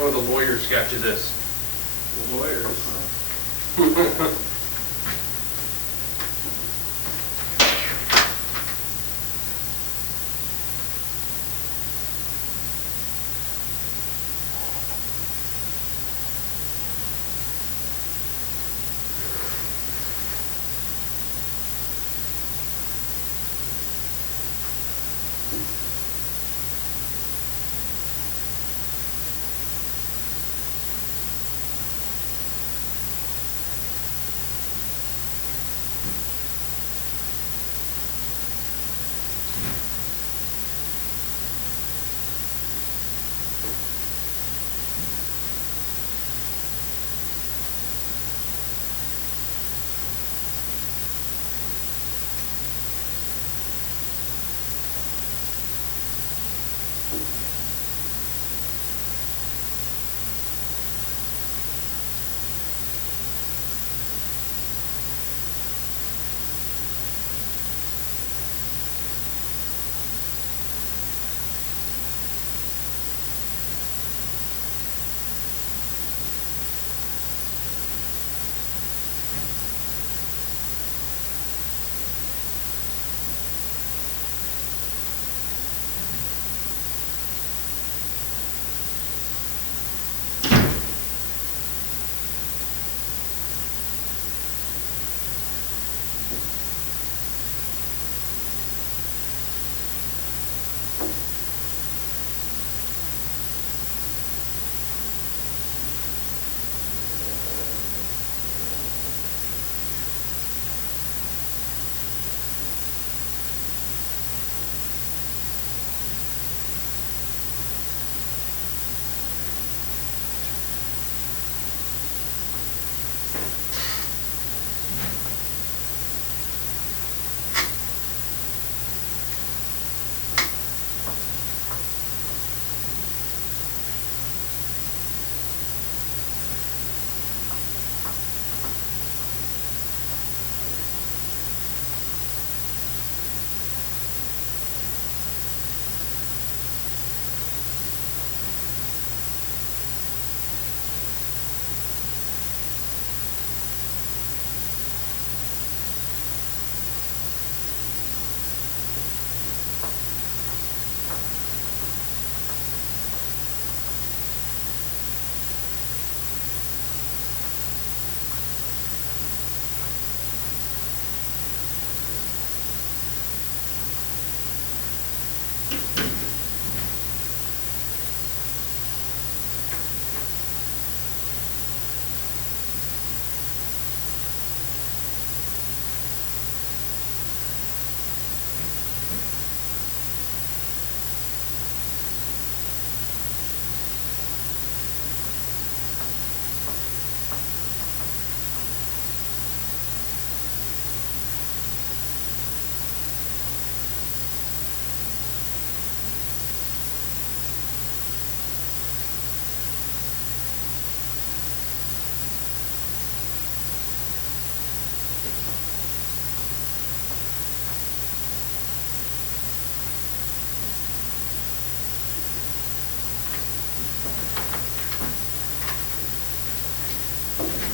Or the lawyers got you this? Lawyers.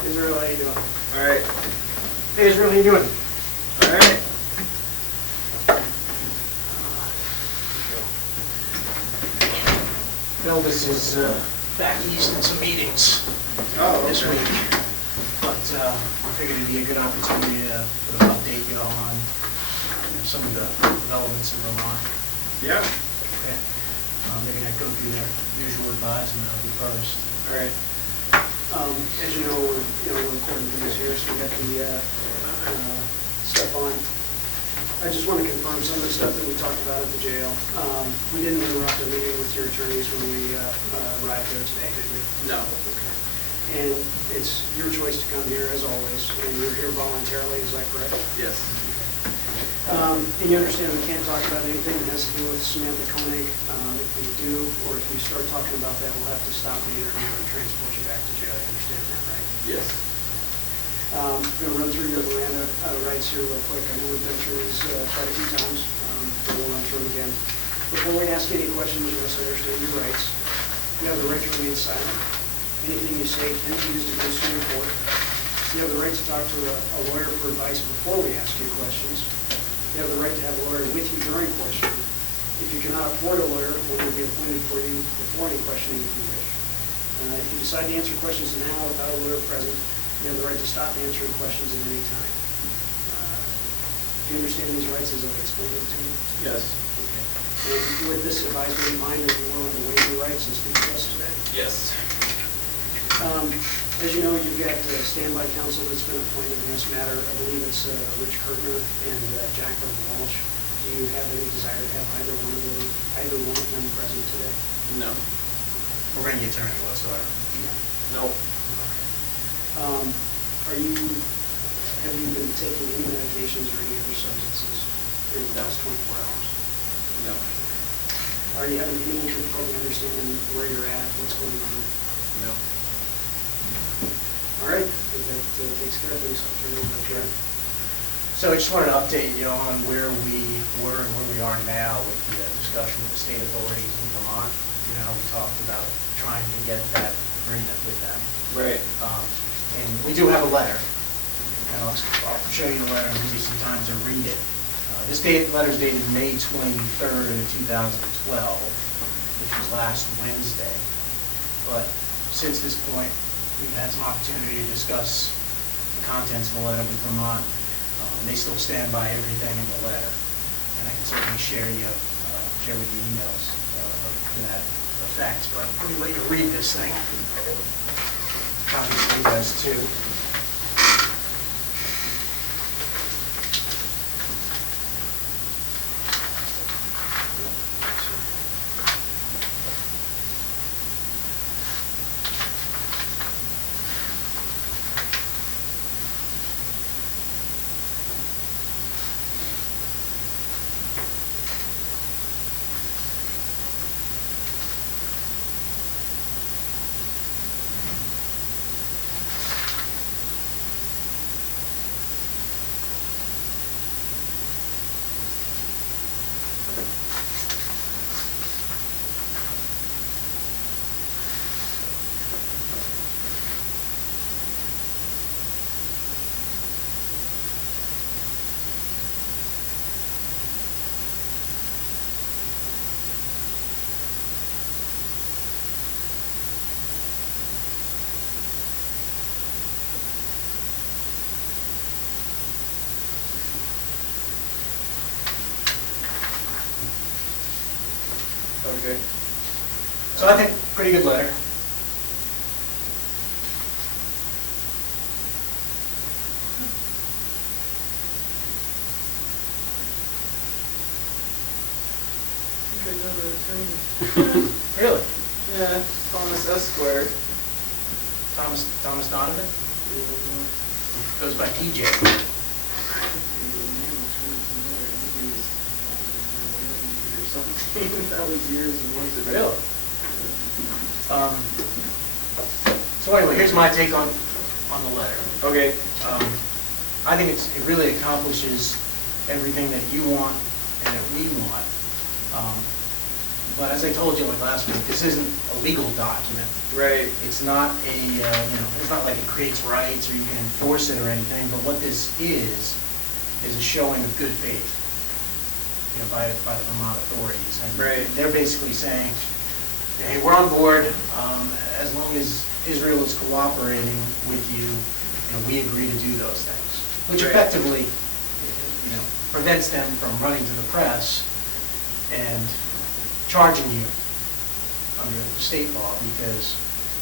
Israel, how you doing? All right. Hey, Israel, how you doing? All right. Elvis is back east in some meetings this Okay. week, but I figured it'd be a good opportunity to sort of update you all on some of the developments in Vermont. Yeah. Okay? Maybe not go through their usual advisement of the first. All right. As you know, we're recording things here, so we got the stuff on. I just want to confirm some of the stuff that we talked about at the jail. We didn't interrupt the meeting with your attorneys when we arrived there today, did we? No. Okay. And it's your choice to come here, as always, and you're here voluntarily, is that correct? Yes. And you understand we can't talk about anything that has to do with Samantha Koenig. If we do, or if we start talking about that, we'll have to stop the interview and transport you back to jail. You understand that, right? Yes. I'm going to run through your Miranda rights here real quick. I know we've been through this quite a few times, but we'll run through them again. Before we ask any questions, you must understand your rights. You have the right to remain silent. Anything you say can be used against you in court. You have the right to talk to a lawyer for advice before we ask you questions. You have the right to have a lawyer with you during questioning. If you cannot afford a lawyer, one will be appointed for you before any questioning if you wish. If you decide to answer questions now without a lawyer present, you have the right to stop answering questions at any time. Do you understand these rights as I've explained them to you? Yes. Okay. And with this advisory in mind, are you willing to waive your rights and speak to us today? Yes. As you know, you've got standby counsel that's been appointed in this matter. I believe it's Rich Kirtner and Jacqueline Walsh. Do you have any desire to have either one of them present today? No. Or any attorney whatsoever. Yeah. No. Have you been taking any medications or any other substances during the last 24 hours? No. Are you having any difficulty understanding where you're at, what's going on? No. All right, if that takes care of things, I'll turn it over to Jared. So I just wanted to update you on where we were and where we are now with the discussion with the state authorities in Vermont. You know, we talked about trying to get that agreement with them. Right. And we do have a letter. And I'll show you the letter and give you some time to read it. This letter is dated May 23rd of 2012, which was last Wednesday. But since this point, we've had some opportunity to discuss the contents of the letter with Vermont. They still stand by everything in the letter. And I can certainly share with you emails to that effect. But let me let you read this thing. Copies for you guys too. Okay. So I think pretty good letter. I think I know that attorney. Really? Yeah, Thomas Esquire. Thomas Donovan? Goes by TJ. That was years and years ago. Really? So anyway, here's my take on the letter. Okay. I think it really accomplishes everything that you want and that we want. But as I told you like last week, this isn't a legal document. Right. It's not it's not like it creates rights or you can enforce it or anything. But what this is a showing of good faith, by the Vermont authorities. And right. They're basically saying, hey, we're on board as long as Israel is cooperating with you. We agree to do those things, which right. effectively, prevents them from running to the press and charging you under state law because,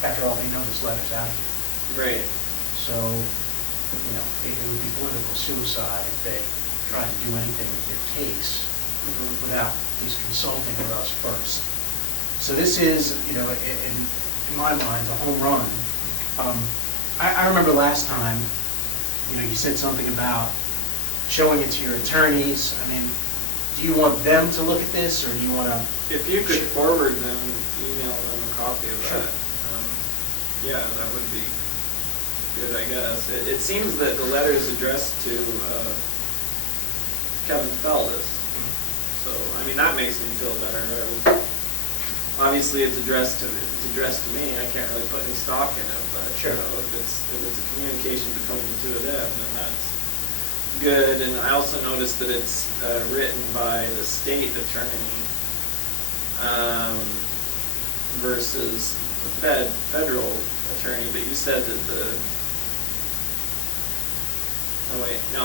after all, they know this letter's out here. Right. So, it would be political suicide if they tried to do anything with your case without at least consulting with us first. So this is, in my mind, a home run. I remember last time, you said something about showing it to your attorneys. I mean, do you want them to look at this, or do you want to? If you could forward them, email them a copy of Sure. that. Yeah, that would be good, I guess. It seems that the letter is addressed to Kevin Feldis. So, I mean, that makes me feel better. obviously it's addressed to me, I can't really put any stock in it, but, you Sure. know, if it's a communication between the two of them, then that's good. And I also noticed that it's written by the state attorney versus the federal attorney, but you said that the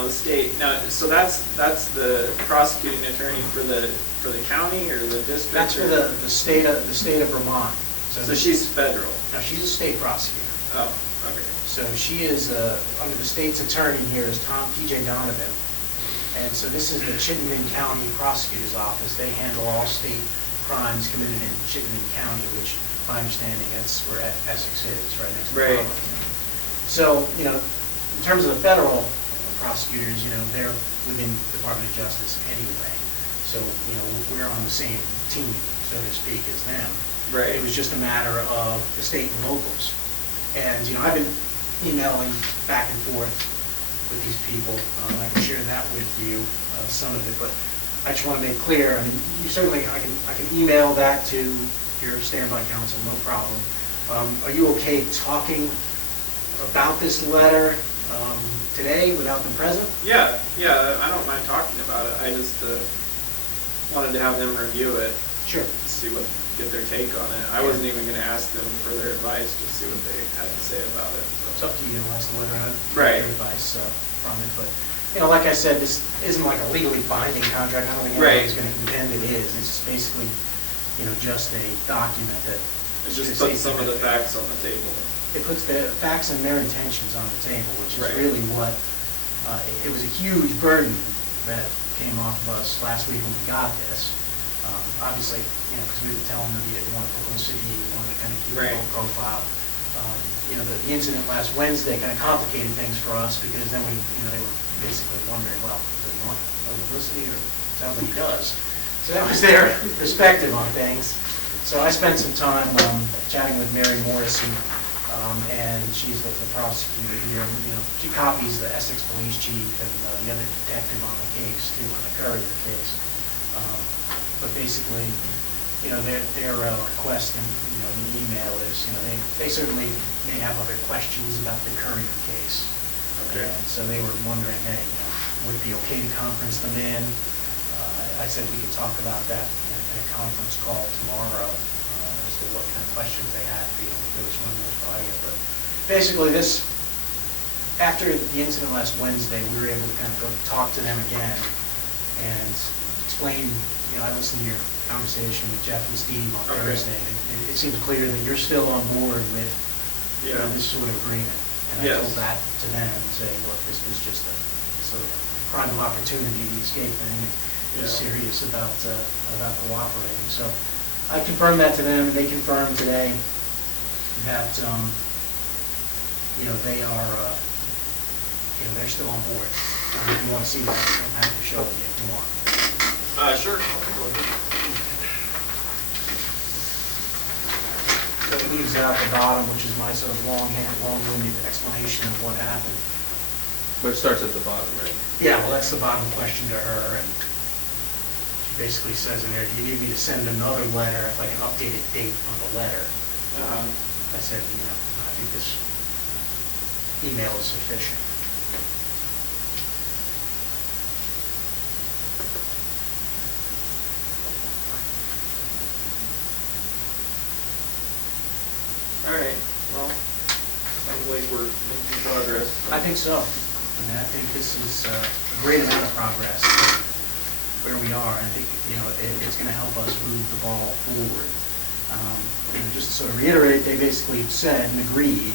state, so that's the prosecuting attorney for the county or the district? That's for the state of Vermont. So she's federal? No, she's a state prosecutor. Oh, okay. So she is, under the state's attorney here is T.J. Donovan. And so this is the Chittenden County Prosecutor's Office. They handle all state crimes committed in Chittenden County, which, my understanding, that's where Essex is, right next to Right. Burlington. So, in terms of the federal prosecutors, they're within the Department of Justice anyway. So, we're on the same team, so to speak, as them. Right. It was just a matter of the state and locals. And, I've been emailing back and forth with these people. I can share that with you, some of it, but I just want to make clear, you certainly, I can email that to your standby counsel, no problem. Are you okay talking about this letter today without them present? Yeah, I don't mind talking about it. I just wanted to have them review it. Sure. Get their take on it. I wasn't even going to ask them for their advice, just see what they had to say about it. It's up to you as to whether or not you Right. get your advice from it, but, like I said, this isn't like a legally binding contract. I don't think Right. anybody's going to contend it is. It's just basically, just a document that. It just puts some of the facts on the table. It puts the facts and their intentions on the table, which is Right. really what, it was a huge burden that came off of us last week when we got this. Obviously, because we were telling them you didn't want publicity, you wanted to kind of keep a Right. low profile. The incident last Wednesday kind of complicated things for us because then they were basically wondering, well, does he want no publicity, or it sounds like he does. So that was their perspective on things. So I spent some time chatting with Mary Morrison, and she's the prosecutor here. She copies the Essex Police Chief and the other detective on the case too, on the Courier case. But basically, their request in the email is, they certainly may have other questions about the Courier case. Okay. And so they were wondering, hey, would it be okay to conference them in? I said we could talk about that in a conference call tomorrow as to what kind of questions they had for you. There was one those by you, but basically after the incident last Wednesday, we were able to kind of go talk to them again and explain. I listened to your conversation with Jeff and Steve on Okay. Thursday. It seems clear that you're still on board with this sort of agreement. And I Yes. told that to them and say, look, this was just a sort of crime of opportunity, the escape thing. And was serious about cooperating. So I confirmed that to them, and they confirmed today that they are they're still on board. If you want to see that, you don't have to show it to you if you want. Sure. So it leaves out the bottom, which is my sort of long-winded explanation of what happened. But it starts at the bottom, right? Yeah, well, that's the bottom question to her, and she basically says in there, do you need me to send another letter, like an updated date on the letter? I said, I think this email is sufficient. All right, well, sounds like we're making progress. I think so. I think this is a great amount of progress for where we are. I think, it's going to help us move the ball forward. Just to sort of reiterate, they basically said and agreed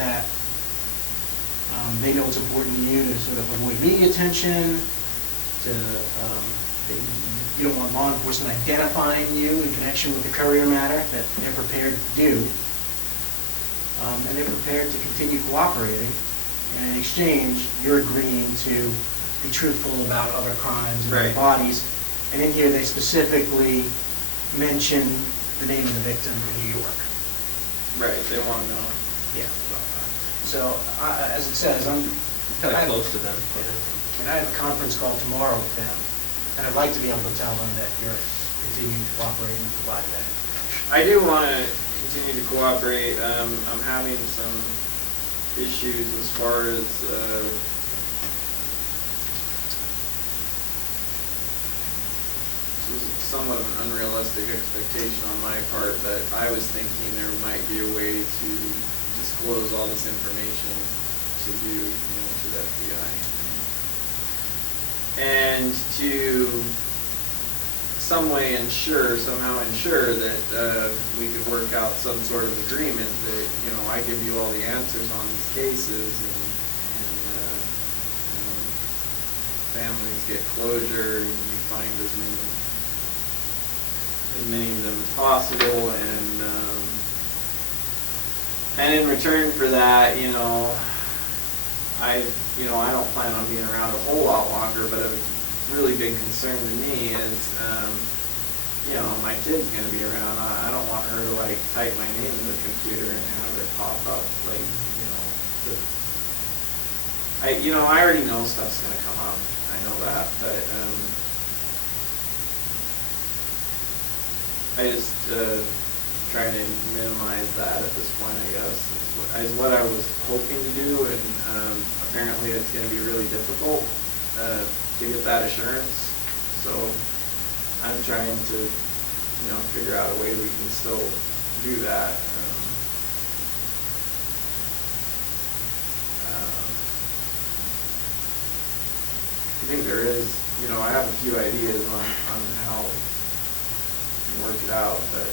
that they know it's important to you to sort of avoid media attention, that you don't want law enforcement identifying you in connection with the Courier matter, that they're prepared to do. And they're prepared to continue cooperating. And in exchange, you're agreeing to be truthful about other crimes and other Right. bodies. And in here, they specifically mention the name of the victim in New York. Right, they want to know. Yeah. So, as it says, Kind of close to them. and I have a conference call tomorrow with them, and I'd like to be able to tell them that you're continue to cooperate and provide that information. I do want to continue to cooperate. I'm having some issues as far as this is somewhat of an unrealistic expectation on my part, but I was thinking there might be a way to disclose all this information to you, to the FBI, and to somehow ensure that we could work out some sort of agreement that, I give you all the answers on these cases and families get closure and you find as many of them as possible, and in return for that, I don't plan on being around a whole lot longer, but a really big concern to me is, my kid's gonna be around. I don't want her to type my name in the computer and have it pop up I already know stuff's gonna come up. I know that, but I just trying to minimize that at this point, I guess, is what I was hoping to do, and apparently it's going to be really difficult to get that assurance. So I'm trying to, figure out a way we can still do that. I think there is, I have a few ideas on how to work it out, but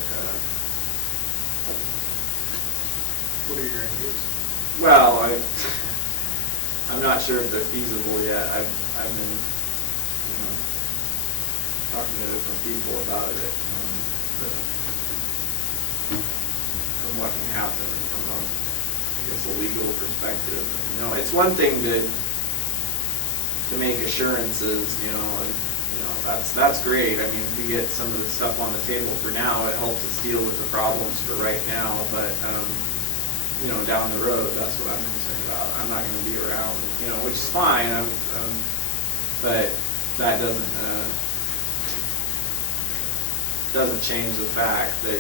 What are your ideas? well, I'm not sure if they're feasible yet. I've been, talking to different people about it, from what can happen from a legal perspective. It's one thing to make assurances, that's great. I mean, we get some of the stuff on the table for now. It helps us deal with the problems for right now, but down the road, that's what I'm concerned about. I'm not going to be around, which is fine. But that doesn't change the fact that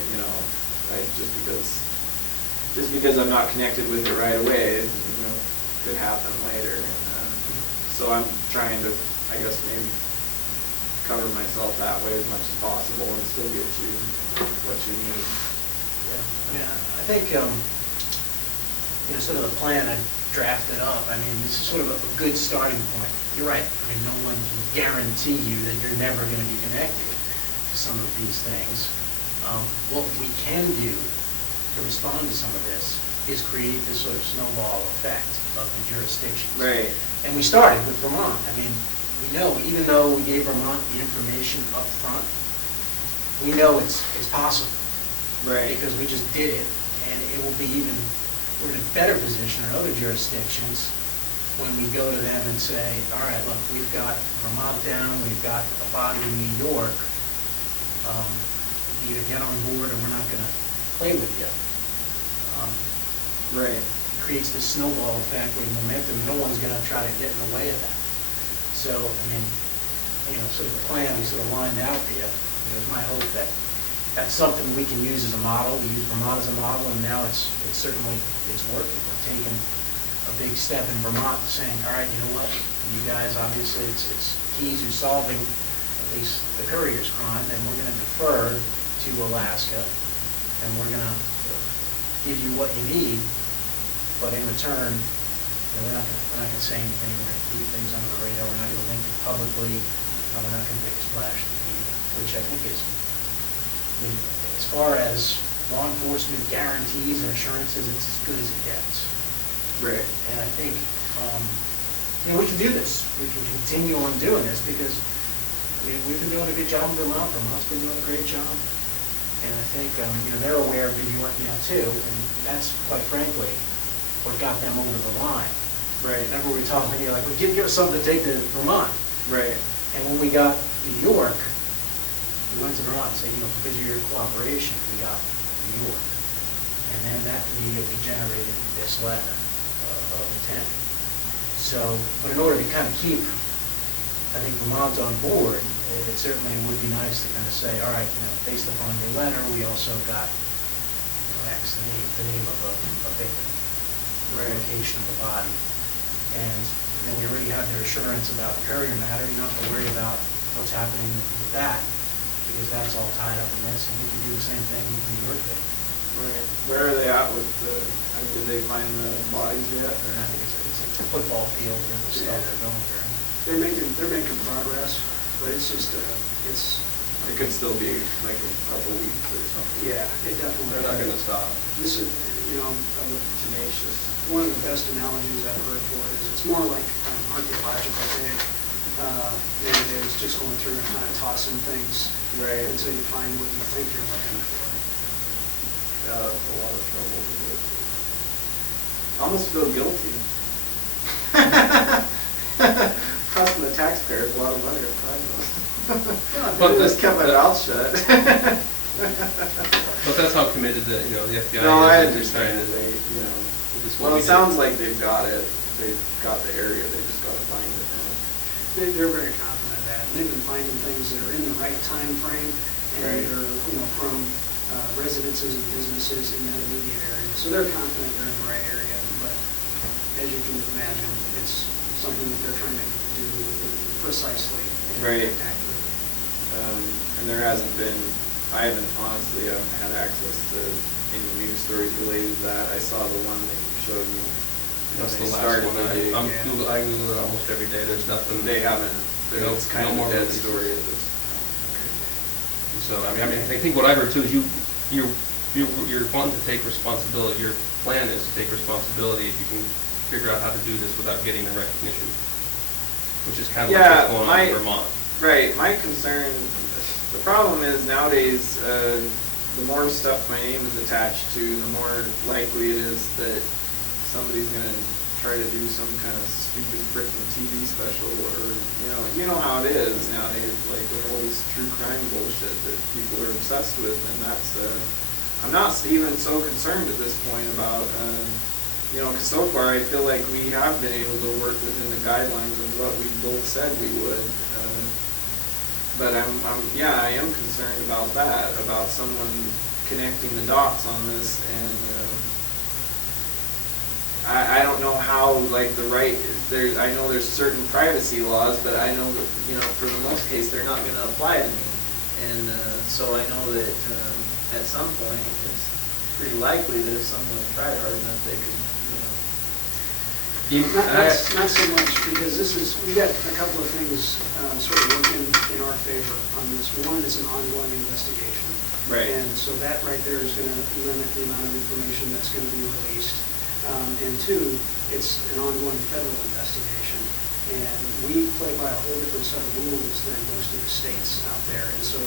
just because I'm not connected with it right away, it could happen later. And, so I'm trying to, I guess, maybe cover myself that way as much as possible and still get you what you need. Yeah, I think, sort of the plan I drafted up, this is sort of a good starting point. You're right. No one can guarantee you that you're never going to be connected to some of these things. What we can do to respond to some of this is create this sort of snowball effect of the jurisdictions. Right. And we started with Vermont. We know, even though we gave Vermont the information up front, we know it's possible. Right. Because we just did it, and it will be we're in a better position in other jurisdictions when we go to them and say, all right, look, we've got Vermont down, we've got a body in New York, either get on board or we're not going to play with you. Right. It creates this snowball effect with momentum. No one's going to try to get in the way of that. So, sort of the plan we sort of lined out for you. It's my hope that that's something we can use as a model. We use Vermont as a model, and now it's certainly working. We're taking a big step in Vermont, saying, all right, you know what? You guys, obviously, it's keys to solving at least the courier's crime, and we're going to defer to Alaska, and we're going to give you what you need, but in return, we're not going to say anything. We're going to keep things under the radar. We're not going to link it publicly. We're not going to make a splash in the media, which I think is, as far as law enforcement guarantees and assurances, it's as good as it gets. Right. And I think, we can do this. We can continue on doing this because, we've been doing a good job in Vermont. Vermont's been doing a great job. And I think, they're aware of New York now too, and that's, quite frankly, what got them over the line. Right. Remember we were talking, give us something to take to Vermont. Right. And when we got New York, we went to Vermont and said, because of your cooperation, we got New York. And then that immediately generated this letter of intent. So, but in order to kind of keep, I think, Vermont on board, it certainly would be nice to kind of say, all right, based upon your letter, we also got X, the name of a victim, the location of the body. And, we already have their assurance about the courier matter. You don't have to worry about what's happening with that, because that's all tied up in this, and we can do the same thing in your case. Right. Where are they at with did they find the bodies yet? Or? I think it's a football field and the stuff they're going through. They're making progress, but it's just, It could still be like a couple weeks or something. yeah, it definitely. They're not gonna stop. This is, Tenacious. one of the best analogies I've heard for it is it's more like an archaeological dig than it is just going through and kind of tossing things Right. until you find what you think you're looking for. Yeah, that's a lot of trouble to do. I almost feel guilty. Costing the taxpayers a lot of money to find those. But just kept my mouth shut. But that's how committed the FBI is. No, I They're trying understand. to- this is what Well, we it do. sounds like they've got it. They've got the area. They just got to find it now. They're very confident of that, and they've been finding things that are in the right time frame and Right. that are, from residences and businesses in that immediate area. So they're confident they're in the right area, but as you can imagine, it's something that they're trying to do precisely and Right. accurately. And there hasn't been, I haven't had access to any news stories related to that. I saw the one that you showed me. That's They the last started one. the dig. I Google it almost every day. There's nothing. They haven't, No- it's kind no of more a dead releases. story of this. So, I think what I heard too is you're wanting to take responsibility. Your plan is to take responsibility if you can figure out how to do this without getting the recognition, which is kind of like what's going on in Vermont. Right, my concern, the problem is nowadays, the more stuff my name is attached to, the more likely it is that somebody's gonna try to do some kind of stupid frickin' TV special, or, you know how it is nowadays, like with all this true crime bullshit that people are obsessed with, and that's, I'm not even so concerned at this point about, because so far I feel like we have been able to work within the guidelines of what we both said we would. But I am concerned about that, about someone connecting the dots on this, and I don't know how, I know there's certain privacy laws, but I know that, for the most case, they're not gonna apply to me. And so I know that at some point, it's pretty likely that if someone tried hard enough, they could, Not so much, because we got a couple of things sort of working in our favor on this. One, it's an ongoing investigation. Right. And so that right there is going to limit the amount of information that's going to be released. And two, it's an ongoing federal investigation. And we play by a whole different set of rules than most of the states out there. And so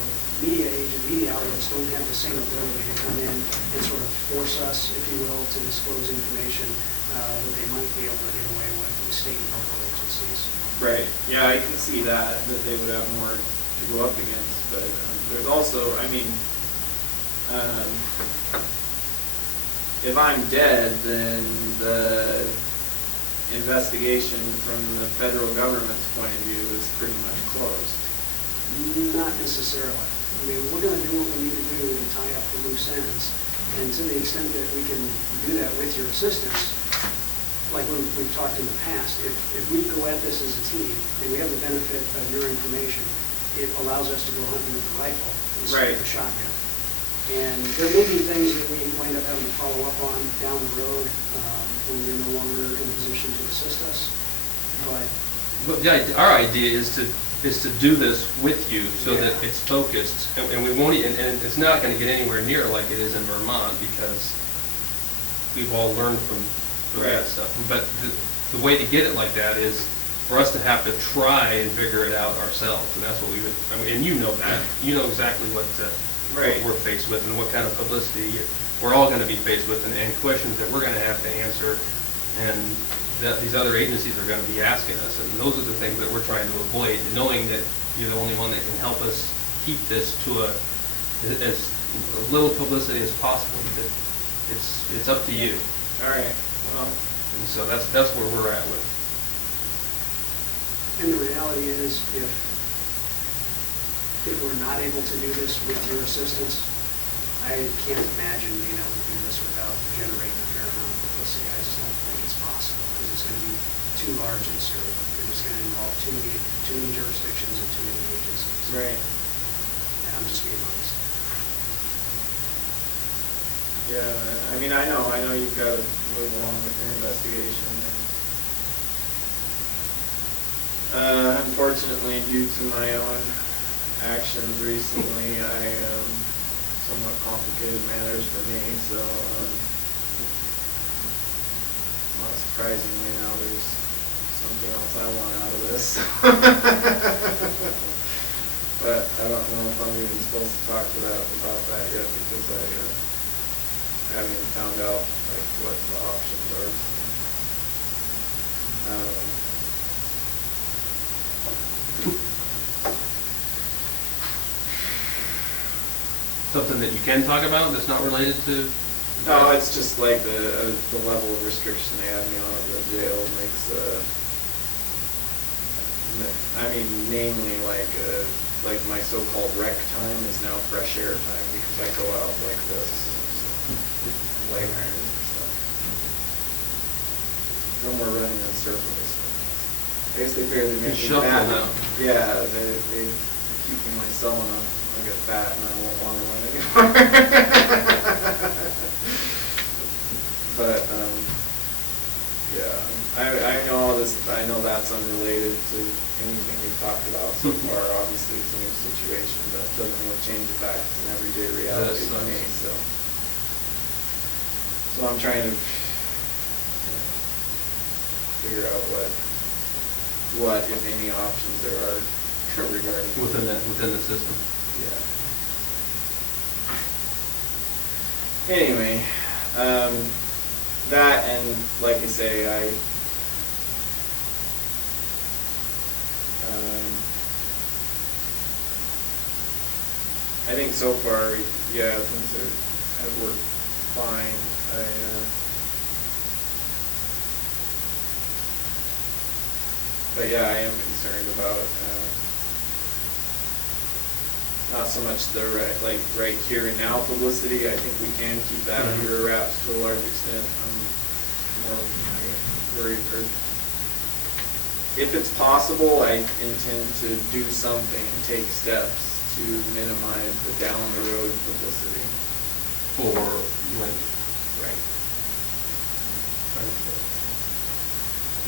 media outlets don't have the same ability to come in and sort of force us, if you will, to disclose information that they might be able to get away with state and local agencies. Right, yeah, I can see that they would have more to go up against, but there's also, if I'm dead, then the investigation from the federal government's point of view is pretty much closed. Not necessarily. We're going to do what we need to do to tie up the loose ends, and to the extent that we can do that with your assistance, like we've talked in the past, if we go at this as a team, and we have the benefit of your information, it allows us to go hunting with a rifle instead of a shotgun. And there may be things that we wind up having to follow up on down the road when you're no longer in a position to assist us, but our idea is to do this with you so that it's focused, and we won't, and it's not going to get anywhere near like it is in Vermont, because we've all learned from that stuff. But the way to get it like that is for us to have to try and figure it out ourselves, and that's what we would. And you know that. You know exactly what we're faced with and what kind of publicity we're all going to be faced with, and questions that we're going to have to answer, and that these other agencies are going to be asking us. And those are the things that we're trying to avoid, knowing that you're the only one that can help us keep this to as little publicity as possible. It's up to you. All right. Well, And so that's where we're at with. and the reality is, if if we're not able to do this with your assistance, I can't imagine being able to do this without generating a fair amount of publicity. I just don't think it's possible, because it's going to be too large in scope, and it's going to involve too many jurisdictions and too many agencies. Right. And I'm just being honest. Yeah, I mean, I know you've got to move along with your investigation. Unfortunately, due to my own actions recently, somewhat complicated matters for me, so, not surprisingly now there's something else I want out of this. But I don't know if I'm even supposed to talk about that yet, because I haven't even found out, like, what the options are. Something that you can talk about that's not related to? No, it's just like the level of restriction they have me on at the jail makes, I mean, namely, like my so-called rec time is now fresh air time, because I go out like this, light irons and stuff. No more running in circles. I guess they figure they make me shuffle fat. now. Yeah, they keep me myself enough. I get fat and I won't want to run anymore. But, yeah, I know this, I know that's unrelated to anything we've talked about so far. Obviously, it's a new situation, but it doesn't really change the fact it's an everyday reality for me, so. So I'm trying to figure out what, if any, options there are regarding. Within the system. Yeah. Anyway, that, and like I say, I think so far, yeah, things have worked fine. But yeah, I am concerned about not so much the right here and now publicity. I think we can keep that under wraps to a large extent. I'm more worried, or if it's possible, I intend to do something, take steps to minimize the down the road publicity. For when? Right.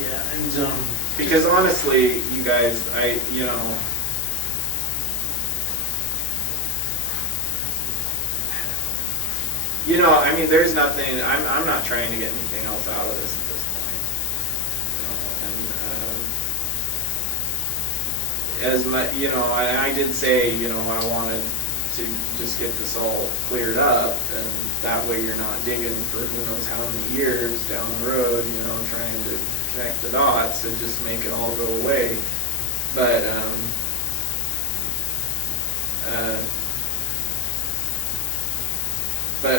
Yeah, and, Because honestly, you guys, I mean, there's nothing, I'm not trying to get anything else out of this at this point. I did say, I wanted to just get this all cleared up, and that way you're not digging for who knows how many years down the road, trying to connect the dots and just make it all go away. But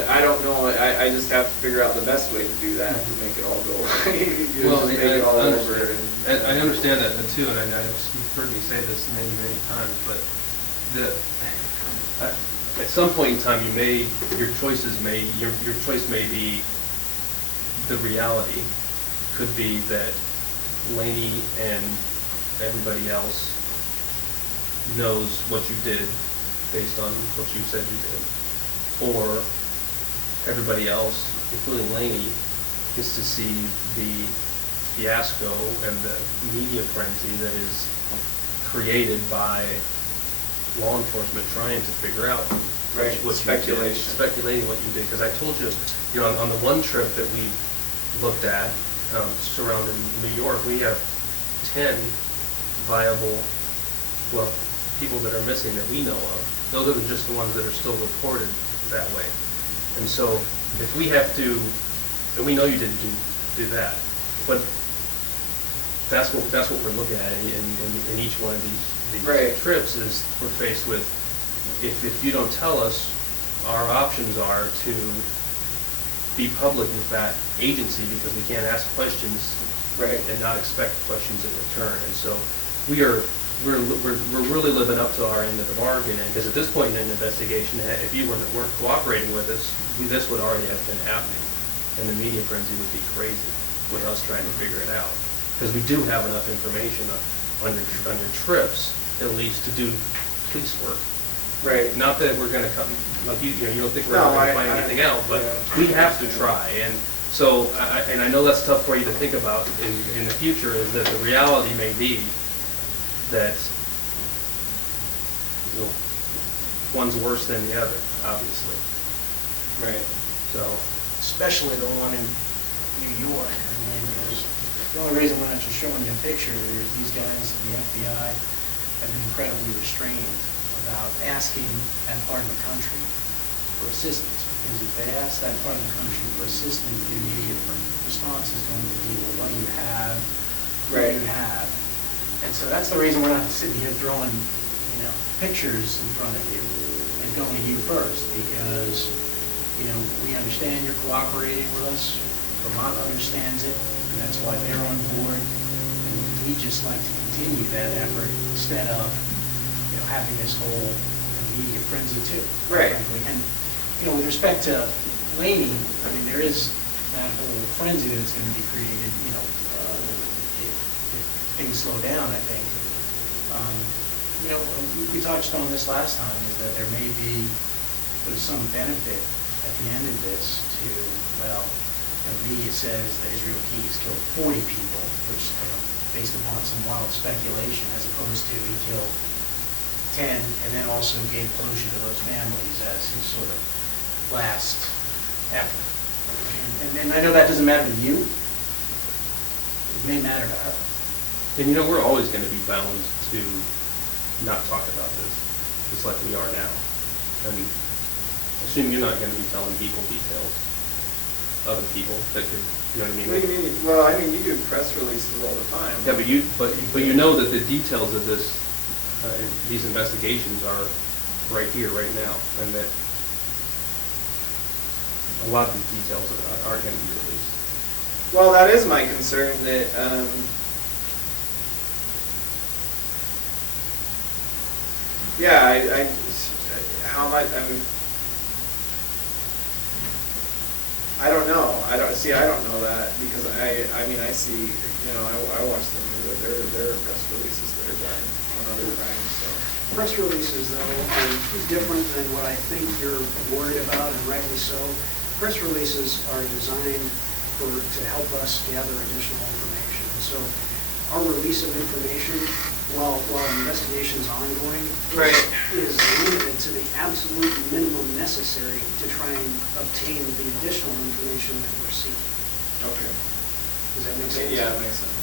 I don't know, I just have to figure out the best way to do that, to make it all go away. Well, make it all over. I understand that too, and you've heard me say this many, many times, but at some point in time, your choice may be the reality. Could be that Laney and everybody else knows what you did based on what you said you did, or everybody else, including Laney, is to see the fiasco and the media frenzy that is created by law enforcement trying to figure out what speculation. you did, speculating what you did. Because I told you, on the one trip that we looked at surrounding New York, we have 10 viable, people that are missing that we know of. Those are just the ones that are still reported that way. And so if we have to, and we know you didn't do that, but that's what we're looking at in each one of these trips is we're faced with, if you don't tell us, our options are to be public with that agency because we can't ask questions and not expect questions in return. And so we are we're really living up to our end of the bargain, because at this point in an investigation, if you weren't cooperating with us, this would already have been happening, and the media frenzy would be crazy with us trying to figure it out, because we do have enough information on your trips, at least, to do police work. Right. Not that we're gonna come, like you don't think we're No, gonna find anything out, but we have to try, and so, and I know that's tough for you to think about in the future, is that the reality may be that, you know, one's worse than the other, obviously. Right. So, Especially the one in New York. I mean, the only reason we're not just showing you a picture is these guys in the FBI have been incredibly restrained about asking that part of the country for assistance. Because if they ask that part of the country for assistance, the immediate response is going to be, well, what do you have? What do you have? And so that's the reason we're not sitting here throwing, pictures in front of you and going to you first, because, we understand you're cooperating with us. Vermont understands it, and that's why they're on board. And we just like to continue that effort instead of, having this whole immediate frenzy too. Right. Frankly. And, with respect to Laney, I mean, there is that whole frenzy that's going to be created, if things slow down, I think. We touched on this last time, is that there may be some benefit at the end of this to, the media says that Israel Keyes killed 40 people, which, based upon some wild speculation, as opposed to he killed 10, and then also gave closure to those families as his sort of last effort. And I know that doesn't matter to you. It may matter to her. and we're always gonna be bound to not talk about this, just like we are now. And assume you're not gonna be telling people details, other people that could, you know what I mean? What do you mean? Well, I mean, you do press releases all the time. Yeah, but you know that the details of this, these investigations are right here, right now, and that a lot of these details aren't going to be released. Well, that is my concern, that, how much, I don't know. I don't know that, because I see, I watch the news, there are press releases that are done on other crimes, so. Press releases, though, are different than what I think you're worried about, and rightly so. Press releases are designed to help us gather additional information. So our release of information, while the investigation's ongoing, Right. is limited to the absolute minimum necessary to try and obtain the additional information that we're seeking. Okay. Does that make sense? Yeah, it makes sense.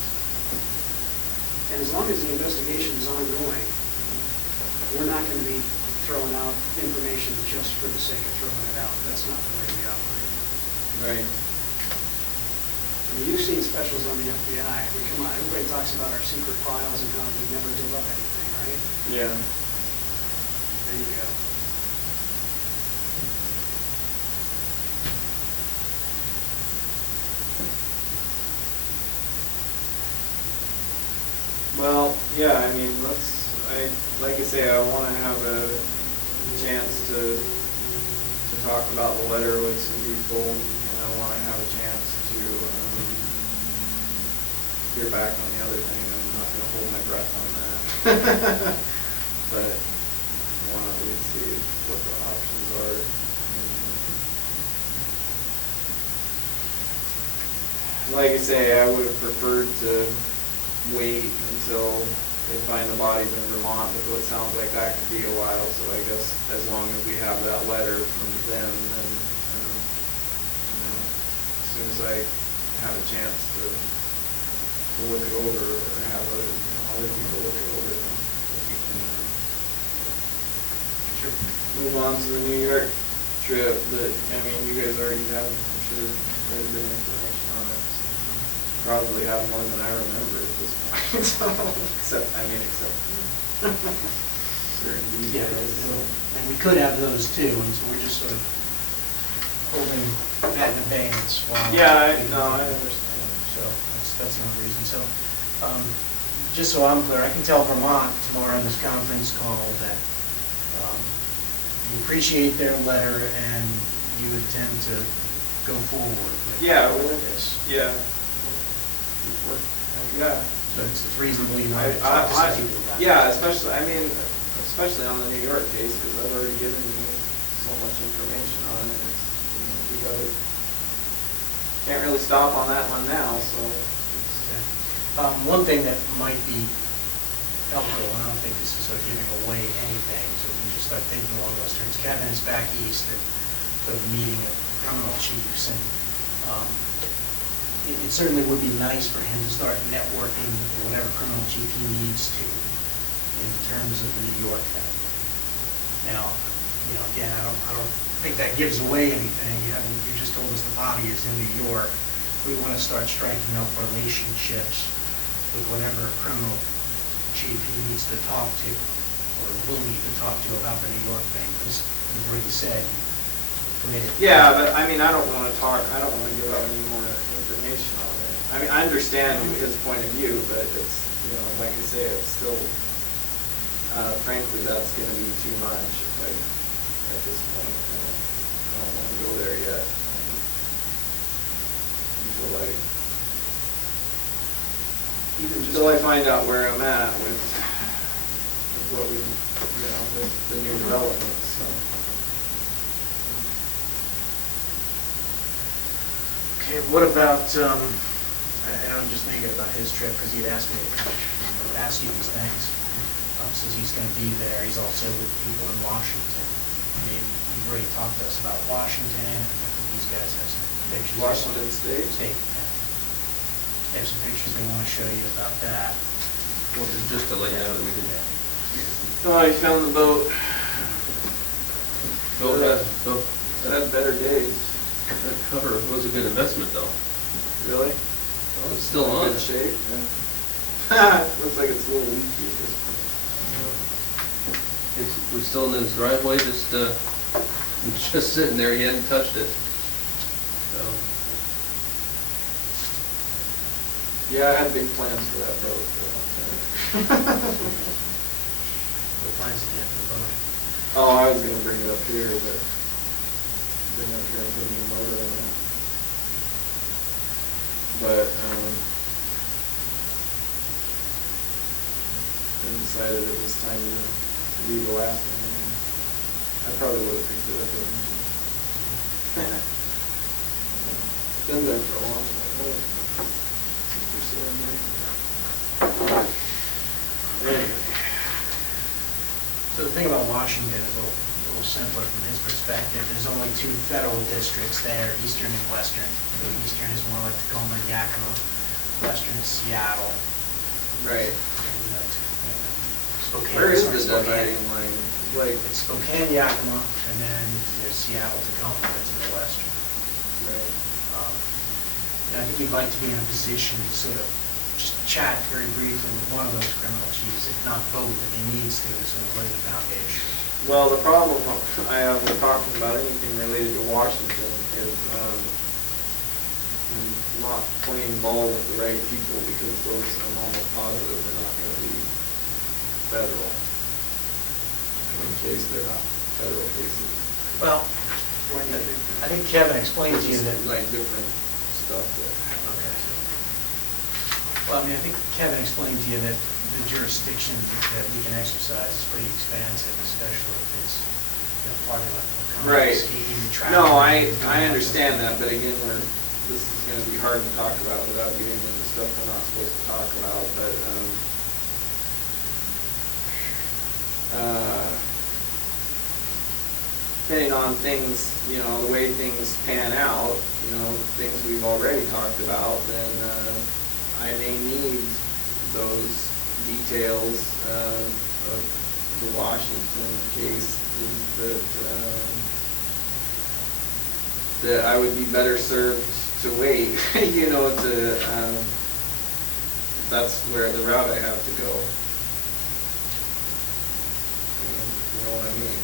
And as long as the investigation is ongoing, we're not going to be throwing out information just for the sake of throwing it out. That's not the way we operate. Right. I mean, you've seen specials on the FBI. Come on, everybody talks about our secret files and how we never give up anything, right? Yeah. There you go. Well, yeah, like I say, I want to have a chance to talk about the letter with some people, and I want to have a chance to hear back on the other thing. I'm not going to hold my breath on that. But I want to at least see what the options are. Like I say, I would have preferred to wait until they find the bodies in Vermont, but it sounds like that could be a while, so I guess as long as we have that letter from them, then, as soon as I have a chance to look it over, or have other people look it over, then we can move on to the New York trip that, you guys already have, I'm sure, quite a bit of information on it. So probably have more than I remember at this point. except certain Yeah, details. So. and we could have those too, and so we're just sort of holding that in abeyance while. Yeah, I understand. So that's the only reason. So, just so I'm clear, I can tell Vermont tomorrow in this conference call that you appreciate their letter and you intend to go forward with Yeah, this. yeah. Yeah. So it's reasonable, you know, I- to talk to I- some people about it. Yeah, especially, I mean, especially on the New York case, because I've already given you so much information on it. It's, you know, we gotta, can't really stop on that one now, so it's, One thing that might be helpful, and I don't think this is sort of giving away anything, so we just start thinking along those terms. Kevin is back east at the meeting of criminal chiefs, and it certainly would be nice for him to start networking with whatever criminal chief he needs to in terms of the New York thing. Now, you know, again, I don't think that gives away anything. You just told us the body is in New York. We want to start striking up relationships with whatever criminal chief he needs to talk to, or will need to talk to about the New York thing, because you've already said you're committed. yeah, but I mean, I don't want to give out any more information on it. I mean, I understand his point of view, but it's, you know, like I say, it's still, frankly, that's gonna be too much, like, at this point. I don't want to go there yet. Until I find out where I'm at with what we, you know, with the new developments, so. Okay, what about, and I'm just thinking about his trip, because he'd asked me to ask you these things. Since he's going to be there, he's also with people in Washington. I mean, you've already talked to us about Washington, and I think these guys have some pictures. Washington State? State, yeah. They have some pictures they want to show you about that. Well, just to let you know that we did that. Oh, I found the boat. That Had better days. cover was a good investment, though. Really? Well, it's still on. Good shape. Yeah. Looks like it's a little leaky at this point. We're still in his driveway, just sitting there, he hadn't touched it. So, Yeah, I had big plans for that boat. What plans did you have for the boat? Oh, I was gonna bring it up here, but bring it up here and put a new motor on it. But, I decided it was time to leave the last one. I probably would have picked it up eventually. Been there for a long time. Super cylinder. Anyway. So the thing about Washington is a little simpler from his perspective. There's only two federal districts there, eastern and western. Eastern is more like Tacoma and Yakima. Western is Seattle. Right. And Spokane. Where is sorry, the Spokane. dividing line? Like, It's Spokane, Yakima, and then there's Seattle, Tacoma, that's in the western. right. And I think you'd like to be in a position to sort of just chat very briefly with one of those criminal chiefs, if not both, if he needs to sort of lay the foundation. Well, the problem I have with talking about anything related to Washington is not playing ball with the right people, because those I'm almost positive are not going to be federal. In case they're not federal cases. Well, I think Kevin explained to you that. Like different stuff there. Okay. Well, I mean, I think Kevin explained to you that the jurisdiction that we can exercise is pretty expansive, especially if it's, you know, part of a Right. complex scheme, travel. No, I understand that, but again, this is gonna be hard to talk about without getting into stuff we're not supposed to talk about, but, depending on things, you know, the way things pan out, you know, things we've already talked about, then, I may need those details, of the Washington case, that I would be better served to wait, you know, that's where the route I have to go. You know what I mean?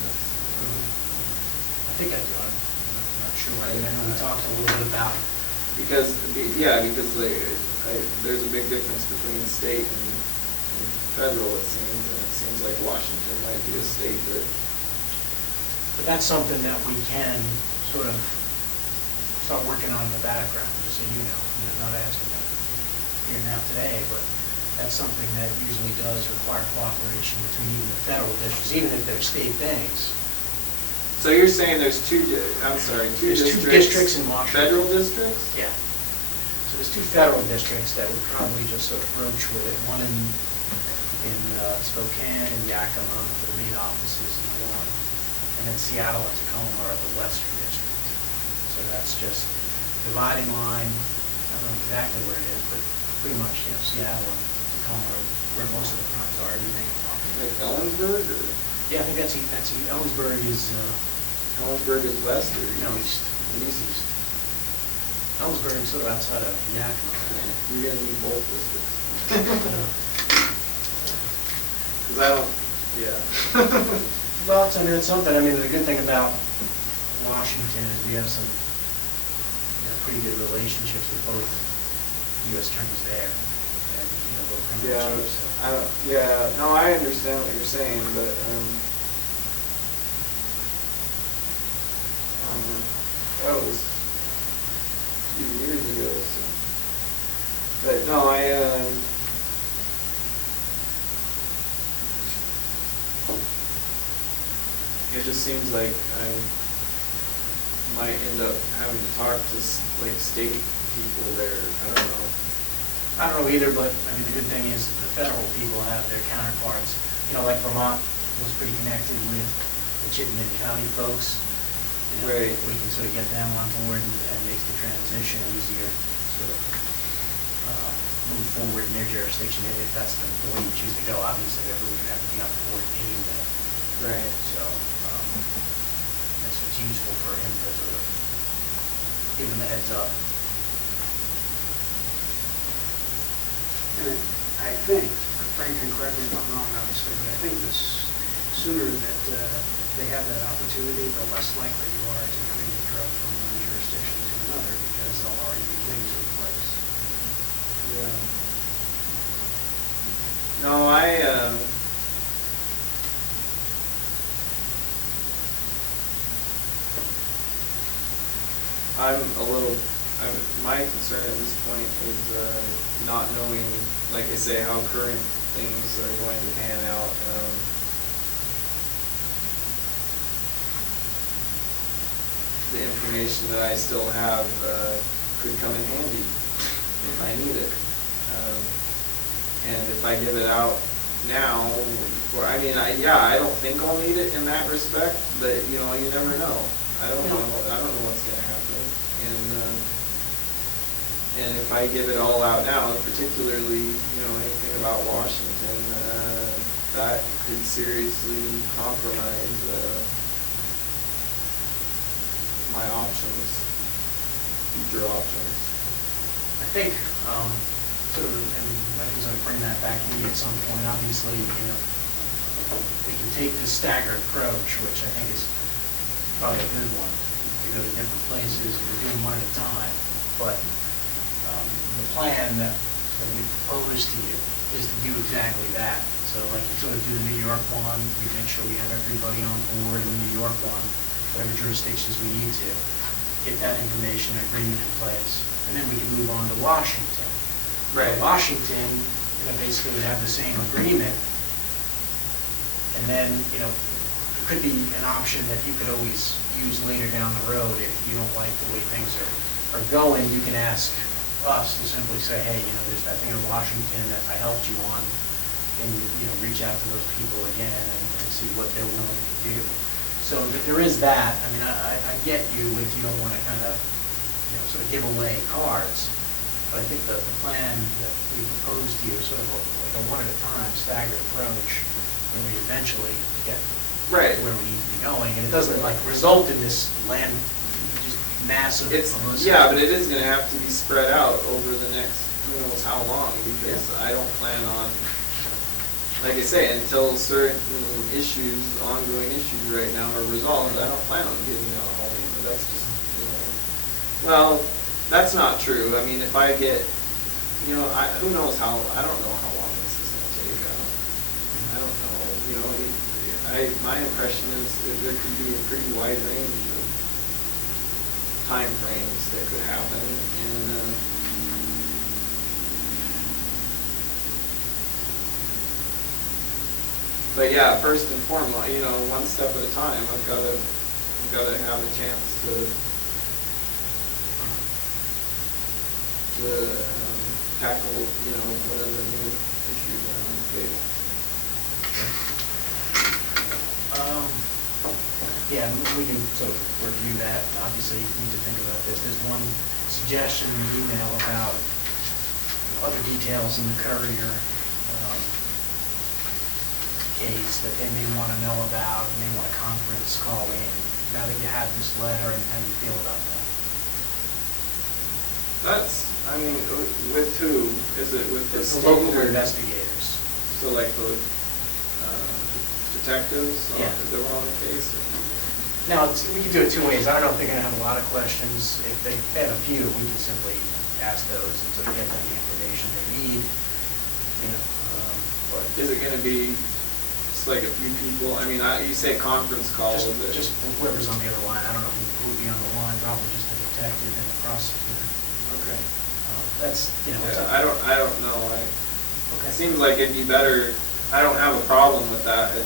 I think I do. I'm not sure. I mean, I know we talked a little bit about. Because there's a big difference between state and federal, it seems, and it seems like Washington might be a state that, But that's something that we can sort of start working on in the background, just so you know. Not asking that here now today, but that's something that usually does require cooperation between even the federal districts, even if they're state things. so you're saying there's two There's districts? two districts in Washington. Federal districts? Yeah. So there's two federal districts that would probably just sort of broach with it, one in Spokane and Yakima for the main offices in the one, and then Seattle and Tacoma are the western district. So that's just dividing line, I don't know exactly where it is, but pretty much, Seattle and Tacoma are where most of the crimes are, everything. Like Ellensburg, or? Yeah, I think that's Ellensburg is, Ellensburg is west or east? no, east. East. Ellensburg is sort of outside of Yakima. You're gonna need both districts. Cause I don't, yeah. Well, it's something, the good thing about Washington is we have some pretty good relationships with both U.S. attorneys there, and, both Yeah, criminal chiefs. So. no, I understand what you're saying, but, that was a few years ago, so. But no, it just seems like I might end up having to talk to like state people there, I don't know. I don't know either, but, the good thing is the federal people have their counterparts. Like Vermont was pretty connected with the Chittenden County folks. Right. We can sort of get them on board and make the transition easier, sort of move forward in their jurisdiction if that's the way you choose to go. Obviously, everyone would have to be on board anyway. Right. So, that's what's useful for him to sort of give them a heads up. And I think, Frank can correct me if I'm wrong, obviously, but I think the sooner that they have that opportunity, the less likely you are to kind of get drugged from one jurisdiction to another, because there'll already be things in place. Yeah. No, my concern at this point is not knowing, like I say, how current things are going to pan out. The information that I still have could come in handy if I need it. And if I give it out now, I don't think I'll need it in that respect, but you never know. I don't know what's gonna happen. And if I give it all out now, and particularly, anything about Washington, that could seriously compromise my options, future options. I think, sort of, and I was going to bring that back to me at some point, obviously, we can take this staggered approach, which I think is probably a good one, to go to different places, and we're doing one at a time, but the plan that we propose to you is to do exactly that. So like you sort of do the New York one, we make sure we have everybody on board in the New York one, whatever jurisdictions we need to, get that information agreement in place, and then we can move on to Washington. Right. Washington, basically would have the same agreement, and then, it could be an option that you could always use later down the road if you don't like the way things are going. You can ask us to simply say, hey, there's that thing in Washington that I helped you on, and reach out to those people again and see what they're willing to do. So there is that. I get you if you don't want to kind of, sort of give away cards, but I think the plan that we propose to you is sort of like a one at a time staggered approach, where we eventually get Right. to where we need to be going, and it doesn't result in this land just massive. Yeah, but it is gonna have to be spread out over the next, who knows how long, because Yeah. I don't plan on, like I say, until certain ongoing issues right now are resolved, I don't plan on giving out all these, but that's just, well, that's not true. If I get, who knows I don't know how long this is gonna take. my impression is that there could be a pretty wide range of timeframes that could happen, and, but yeah, first and foremost, one step at a time, I've gotta have a chance to tackle, whatever new issues are on the table. Yeah, we can sort of review that. Obviously, you need to think about this. There's one suggestion in the email about other details in the Courier case that they may want to know about, and they want a conference call in. Now that you have this letter, and how you feel about that? With who? Is it with the It's state the local or- investigators. So like the detectives Yeah. that were on the case? Now, we can do it two ways. I don't know if they're going to have a lot of questions. If they have a few, we can simply ask those and sort of get them the information they need. But Is it gonna be just like a few people? You say conference call, is it? just whoever's on the other line. I don't know who would be on the line. Probably just the detective and the prosecutor. Okay. That's Yeah, it's up- I don't know, it Okay. seems like it'd be better, I don't have a problem with that, it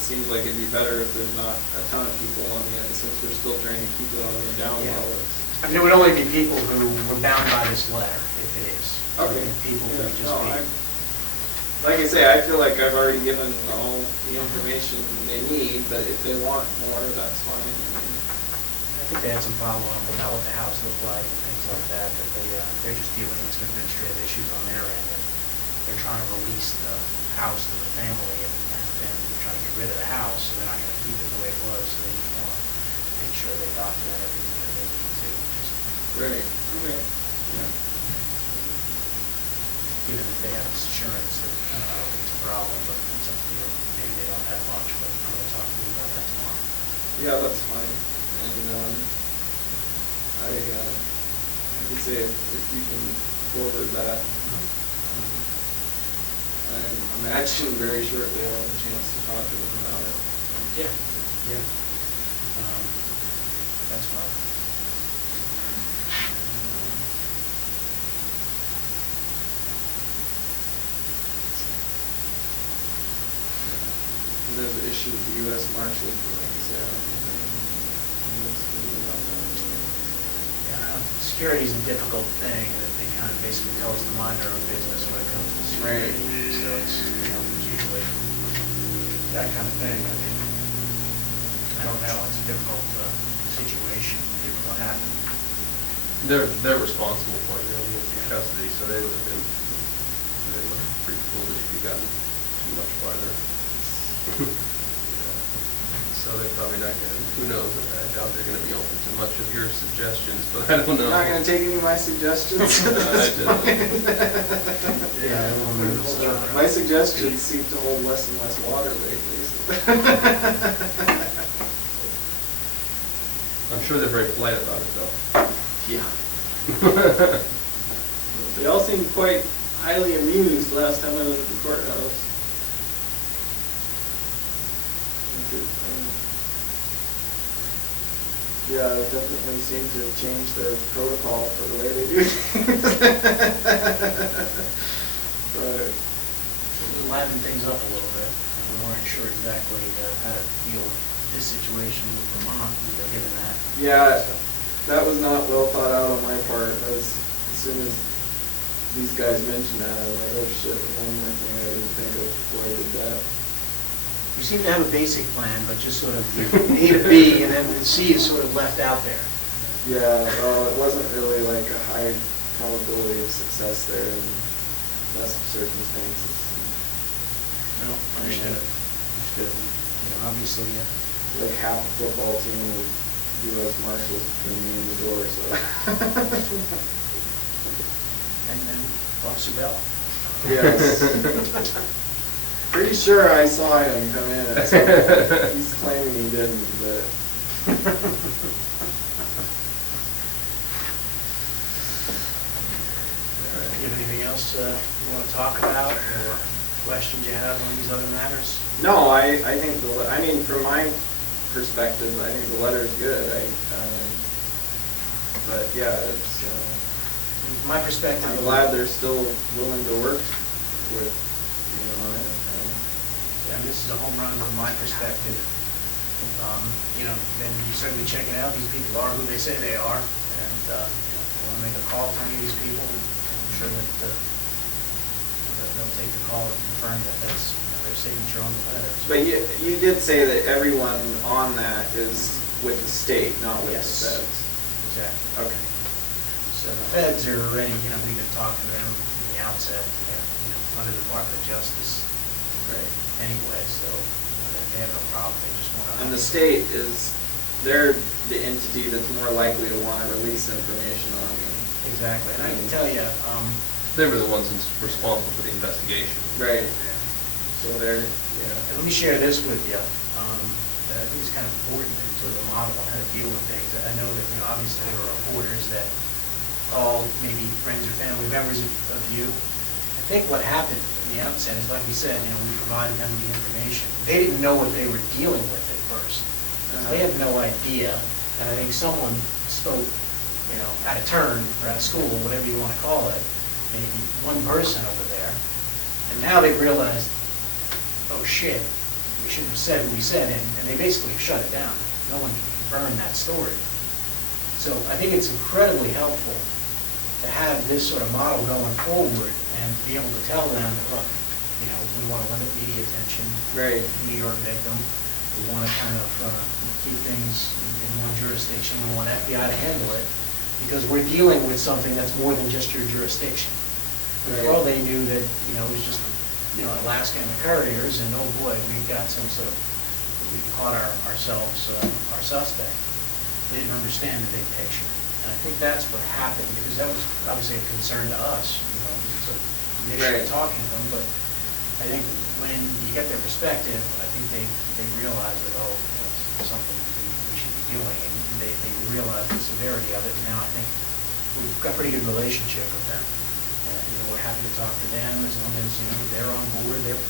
seems like it'd be better if there's not a ton of people on it, since we're still trying to keep it on the down Yeah. low. It would only be people who were bound by this letter, if it is. Okay. People who Yeah, would just no, be. like I say, I feel like I've already given all the information they need, but if they want more, that's fine. I think they had some follow-up about what the house looked like and things like that, that they're just dealing with some administrative issues on their end, and they're trying to release the house to the family, and they're trying to get rid of the house, so they're not gonna keep it the way it was, so they want to make sure they document everything that they need to, just Right, okay, yeah. given that they have this insurance, that I don't think it's a problem, but it's up to you. Maybe they don't have much, but I'm gonna talk to you about that tomorrow. Yeah, that's fine, and, I could say if you can forward that, I imagine very shortly I'll have a chance to talk to them about it. Yeah. Yeah. That's fine. And there's an issue with the U.S. Marshals, like I said, I don't know what's going to be about that. Yeah, security is a difficult thing, and it kind of basically tells us to mind our own business when it comes to security. Right. So it's, usually that kind of thing. I don't know, it's a difficult situation, given what happened. They're responsible for it, they'll get in custody, so they would have been pretty foolish if you gotten too much farther. So they're probably not gonna, who knows, I doubt they're gonna be open to much of your suggestions, but I don't know. You're not going to take any of my suggestions? Yeah, My suggestions seem to hold less and less water lately. I'm sure they're very polite about it, though. Yeah. They all seemed quite highly amused last time I was at the courthouse. Yeah, it definitely seemed to have changed their protocol for the way they do things. But Liven things up a little bit, and we weren't sure exactly how to deal with this situation with Vermont, given that. yeah, So, that was not well thought out on my part. As soon as these guys mentioned that, I was like, oh shit, one more thing I didn't think of before I did that. We seem to have a basic plan, but just sort of A to B, and then the C is sort of left out there. Yeah, well, it wasn't really like a high probability of success there in less circumstances. No, understood. Understood. Obviously, Like half a football team of U.S. Marshals came in the door, so. and Officer Bell. Yes. Pretty sure I saw him come in at some point. He's claiming he didn't, but. Do you have anything else you want to talk about, or? questions you have on these other matters? No, I think I mean, from my perspective, I think the letter is good. But yeah, it's, From my perspective. I'm glad they're still willing to work with, on it. Yeah, this is a home run from my perspective. And you certainly check it out, these people are who they say they are, and want to make a call to any of these people, I'm sure that they'll take the call and confirm that that's their signature on the letters. But you did say that everyone on that is with the state, not with the Yes. feds. Exactly. Okay. So the feds are already, we've been talking to them from the outset, and they're, under the Department of Justice Right. anyway, so they have no problem, they just want to. And the state they're the entity that's more likely to want to release information on them. Exactly, and I can tell you, They were the ones responsible for the investigation. Right. So they're, and let me share this with you. That I think it's kind of important in sort of a model on how to deal with things. I know that, obviously there were reporters that called maybe friends or family members of you. I think what happened in the outset is, like we said, we provided them with the information. They didn't know what they were dealing with at first. They had no idea, and I think someone spoke, out of turn, or out of school, whatever you want to call it, maybe one person over there, and now they realized, oh shit, we shouldn't have said what we said, and they basically shut it down. No one can confirm that story. So I think it's incredibly helpful to have this sort of model going forward and be able to tell them, look, we want to limit media attention. Right. New York victim. We want to kind of keep things in one jurisdiction. We want FBI to handle it because we're dealing with something that's more than just your jurisdiction. Right. Well, they knew that, it was just, Alaska and the couriers, and oh boy, we've got some sort of, we caught ourselves, our suspect. They didn't understand the big picture. And I think that's what happened, because that was obviously a concern to us, so initially Right. talking to them, but I think when you get their perspective, I think they realize that, it's something we should be doing, and they realize the severity of it, and now I think we've got a pretty good relationship with them. And, we're happy to talk to them as long as, they're on board, they're,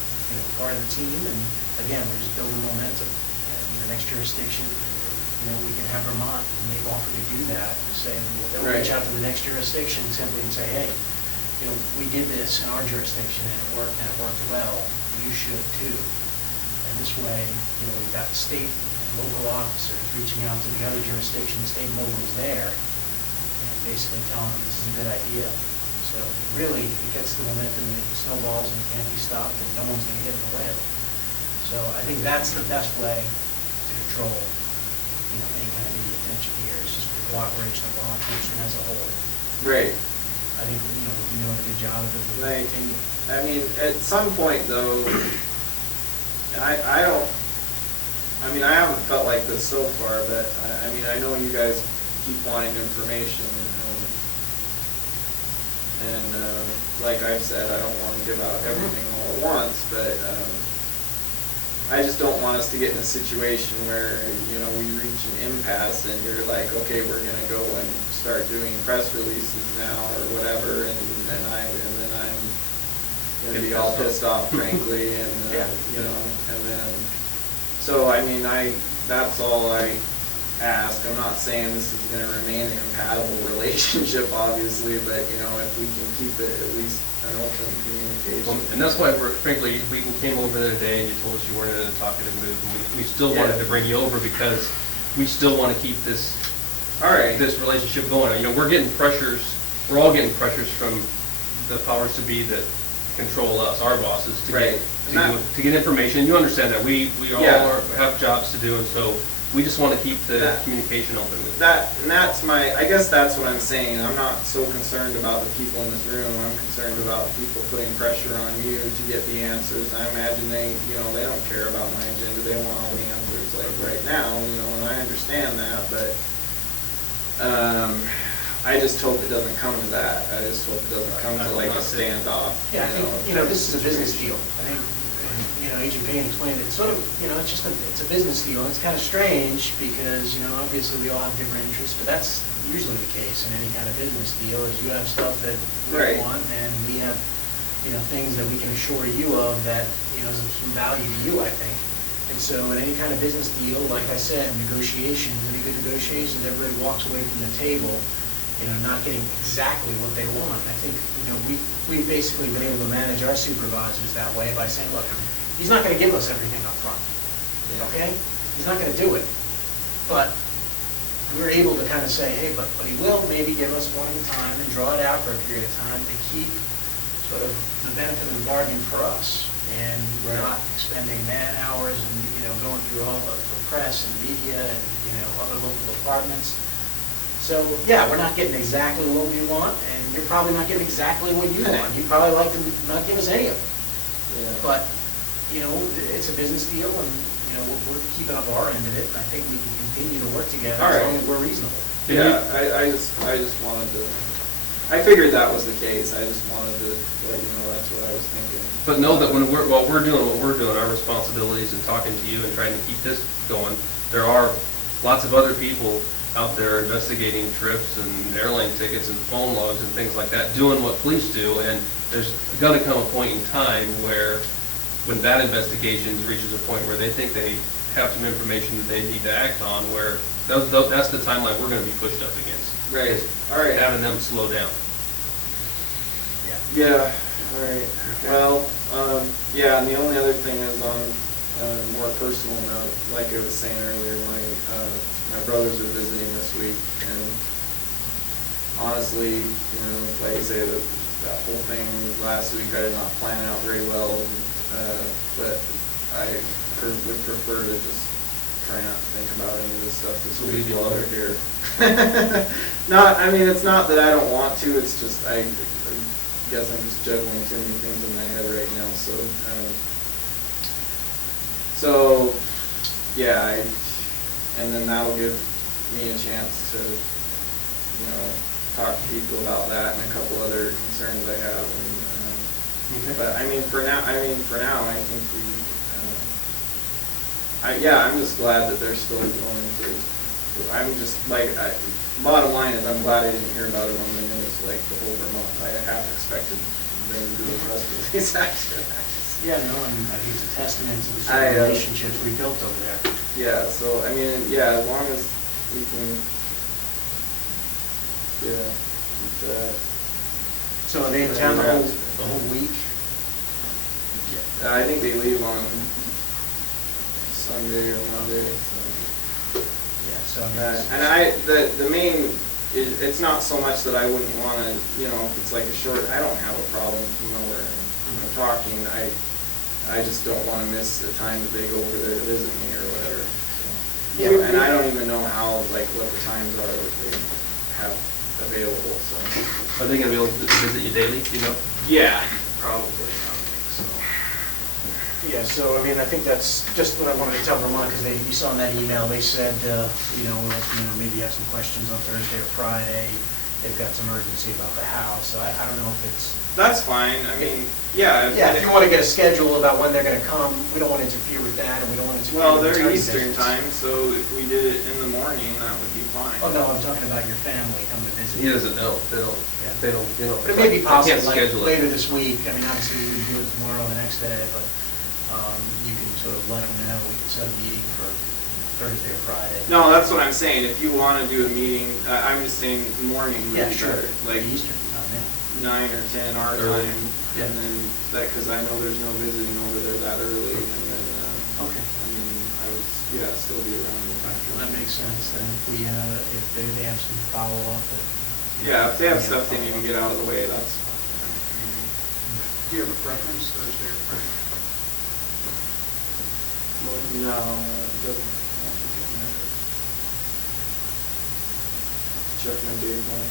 part of the team, and again, we're just building momentum. And the next jurisdiction, we can have Vermont, and they've offered to do that, to say, they'll reach out to the next jurisdiction simply and say, hey, we did this in our jurisdiction and it worked well, you should too. And this way, we've got state and local officers reaching out to the other jurisdictions, state and local is there, and basically telling them this is a good idea. So really, it gets the momentum, it snowballs and it can't be stopped, and no one's going to get in the way. So I think that's the best way to control, any kind of media attention here, is just the cooperation of law enforcement as a whole. Right. I think, we've been doing a good job of it. We'll Right. continue. I mean, at some point though, I haven't felt like this so far, but I know you guys keep wanting information. And like I've said, I don't want to give out everything all at once, but I just don't want us to get in a situation where, we reach an impasse and you're like, okay, we're going to go and start doing press releases now or whatever, and then I'm going to be all pissed off, frankly, and, and then, so, that's all I ask. I'm not saying this is going to remain a compatible relationship, obviously, but, if we can keep it at least an open communication. And that's why frankly, we came over there today and you told us you weren't in a talkative mood. And we still wanted to bring you over because we still want to keep this this relationship going. We're getting pressures, we're all getting pressures from the powers to be that control us, our bosses, to get information. You understand that. We all have jobs to do, and so we just want to keep the communication open. I guess that's what I'm saying. I'm not so concerned about the people in this room. I'm concerned about people putting pressure on you to get the answers. I imagine they don't care about my agenda. They want all the answers like right now, and I understand that, but I just hope it doesn't come to that. I just hope it doesn't come to like a standoff. Yeah, I think, this is a business deal. I think, Agent Payne explained it, sort of, it's a business deal. It's kind of strange because, obviously we all have different interests, but that's usually the case in any kind of business deal, is you have stuff that we want and we have things that we can assure you of that, is of some value to you, I think. And so in any kind of business deal, like I said, negotiations, any good negotiations, everybody walks away from the table, not getting exactly what they want. I think, we've basically been able to manage our supervisors that way by saying, look, he's not gonna give us everything up front, okay? He's not gonna do it. But we're able to kind of say, hey, but he will maybe give us one at a time and draw it out for a period of time to keep sort of the benefit of the bargain for us. And we're not expending man hours and, going through all the press and media and, other local departments. So, yeah, we're not getting exactly what we want, and you're probably not getting exactly what you want. You'd probably like to not give us any of it. Yeah. But, it's a business deal, and, we're keeping up our end of it, and I think we can continue to work together All as right. long as we're reasonable. Yeah, I just wanted to, I figured that was the case, I just wanted to let you know that's what I was thinking. But know that while we're doing what we're doing, our responsibilities and talking to you and trying to keep this going, there are lots of other people out there investigating trips and airline tickets and phone logs and things like that, doing what police do, and there's gonna come a point in time where, when that investigation reaches a point where they think they have some information that they need to act on, where that's the timeline we're gonna be pushed up against. Right, all right. Having them slow down. Yeah, all right. Well, yeah, and the only other thing is on a more personal note, like I was saying earlier, my brothers are visiting this week, and honestly, like I say, that whole thing last week I did not plan out very well, but I would prefer to just try not to think about any of this stuff this week while they're here. I mean, it's not that I don't want to, it's just I guess I'm just juggling too many things in my head right now, so yeah, and then that'll give me a chance to, talk to people about that and a couple other concerns I have. And, but I mean, for now, I think I'm just glad that they're still going through. I'm just bottom line is I'm glad I didn't hear about it on the news like the whole Vermont. I half expected them to do a press release after that. Yeah, no, and I think it's a testament to the sort of relationships we built over there. Yeah, so I mean, yeah, as long as we can, keep that. So are they in town the whole week? I think they leave on Sunday or Monday. So. Yeah, so the main is, it's not so much that I wouldn't want to, if it's like a short, I don't have a problem, where talking. I just don't want to miss the time that they go over there to visit me or whatever. So. Yeah, and I don't even know how, what the times are that they have available. So. Are they going to be able to visit you daily? Yeah, probably. So. Yeah, so I mean, I think that's just what I wanted to tell Vermont, because you saw in that email, they said, maybe you have some questions on Thursday or Friday. They've got some urgency about the house, so I don't know if it's. That's fine. I mean, yeah. Yeah, if you want to get a schedule about when they're going to come, we don't want to interfere with that, and we don't want to interfere with they're attorney Eastern visits. time, so if we did it in the morning, that would be fine. Oh, no, I'm talking about your family coming to visit. He doesn't know. They don't. But it may be possible, They can't schedule later it. this week. I mean, obviously, we would do it tomorrow or the next day, but you can sort of let them know. We can set a meeting for Thursday or Friday. No, that's what I'm saying. If you want to do a meeting, I'm just saying morning would Yeah, be sure. better. Like Eastern time, yeah. 9 or 10 our Early. time, Yeah. and then that, because I know there's no visiting over there that early, and then Okay. I would still be around. That makes sense. Then if they have some follow-up. Yeah, if they have stuff they need to get out of the way, that's fine. Do you have a preference, Thursday or Friday? No, it doesn't. I don't think it matters. Check my day plan.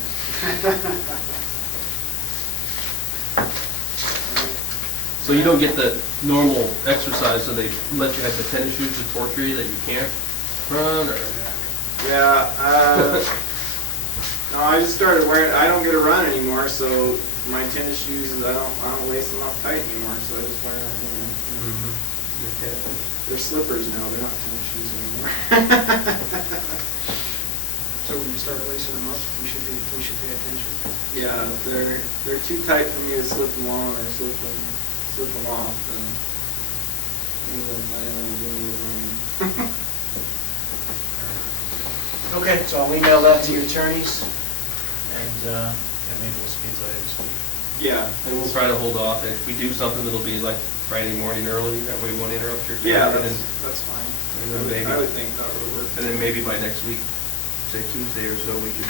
So you don't get the normal exercise, so they let you have the tennis shoes to torture you that you can't run, or? Yeah, no, I just started wearing, I don't get to run anymore, so my tennis shoes, I don't lace them up tight anymore, so I just wear them, They're slippers now, they're not tennis shoes anymore. So so when you start lacing them up, we should pay attention. Yeah, if they're too tight for me to slip them on or slip them off, then Okay, so I'll email that to your attorneys, and maybe we'll speak later this week. Yeah. And we'll try to hold off. If we do something, it'll be like Friday morning early, that way we won't interrupt your. Yeah, and then- that's fine. and then I would think that would work. And then maybe by next week, say Tuesday or so, we could